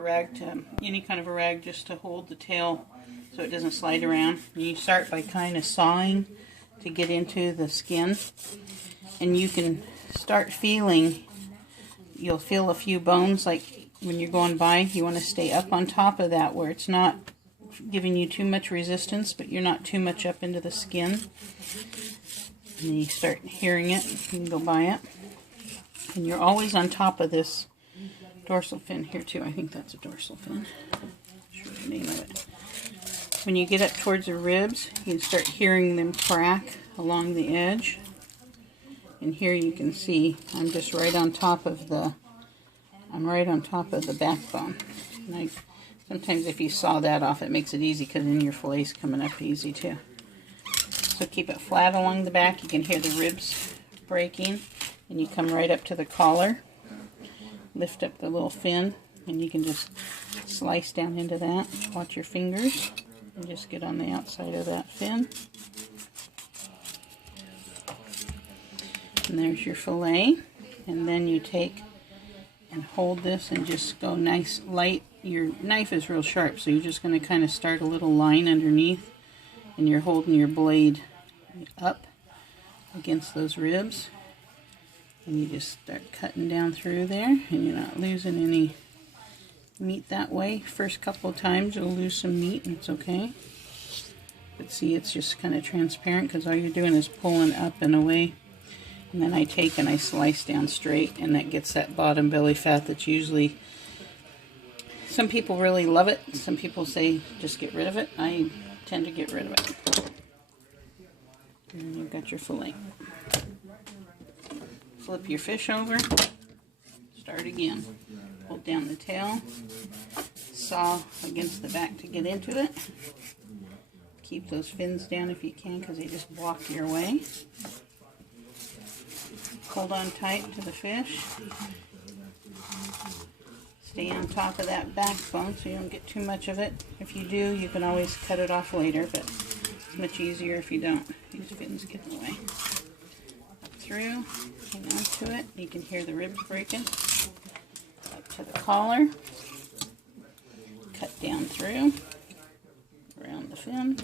a rag any kind of a rag just to hold the tail so it doesn't slide around. And you start by kind of sawing to get into the skin, and you can start feeling, you'll feel a few bones like when you're going by. You want to stay up on top of that where it's not giving you too much resistance, but you're not too much up into the skin. And you start hearing it, you can go by it. And you're always on top of this dorsal fin here too. I think that's a dorsal fin. Not sure the name of it. When you get up towards the ribs, you can start hearing them crack along the edge. And here you can see I'm just right on top of the backbone. And sometimes if you saw that off, it makes it easy because then your fillet's coming up easy too. So keep it flat along the back. You can hear the ribs breaking, and you come right up to the collar. Lift up the little fin, and you can just slice down into that. Watch your fingers, and just get on the outside of that fin. And there's your fillet. And then you take and hold this and just go nice light. Your knife is real sharp, so you're just going to kind of start a little line underneath, and you're holding your blade up against those ribs, and you just start cutting down through there, and you're not losing any meat that way. First couple of times you'll lose some meat, and it's okay. But see, it's just kind of transparent because all you're doing is pulling up and away. And then I take and I slice down straight, and that gets that bottom belly fat that's usually, some people really love it. Some people say just get rid of it. I tend to get rid of it. And you've got your fillet. Flip your fish over. Start again. Hold down the tail. Saw against the back to get into it. Keep those fins down if you can because they just block your way. Hold on tight to the fish. Stay on top of that backbone so you don't get too much of it. If you do, you can always cut it off later, but it's much easier if you don't. These fins get in the way. Up through, hang on to it. You can hear the ribs breaking. Up to the collar. Cut down through. Around the fin.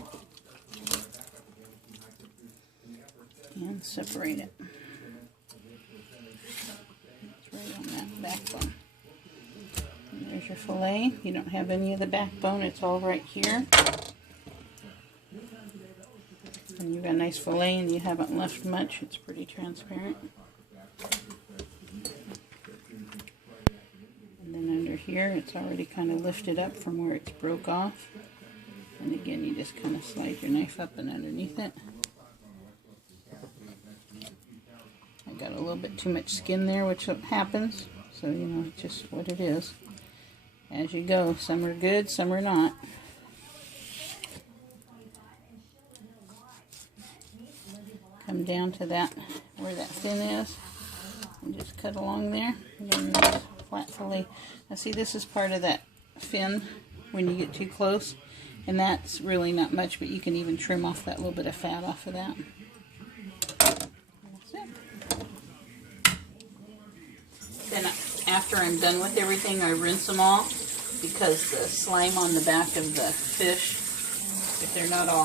And separate it. Right on that backbone. And there's your fillet. You don't have any of the backbone, it's all right here. And you've got a nice fillet and you haven't left much. It's pretty transparent. And then under here it's already kind of lifted up from where it's broke off. And again, you just kind of slide your knife up and underneath it. Got a little bit too much skin there, which happens, so you know, it's just what it is. As you go, some are good, some are not. Come down to that, where that fin is, and just cut along there. And then this flat fillet. Now see, this is part of that fin when you get too close, and that's really not much, but you can even trim off that little bit of fat off of that. Then after I'm done with everything, I rinse them all because the slime on the back of the fish, if they're not all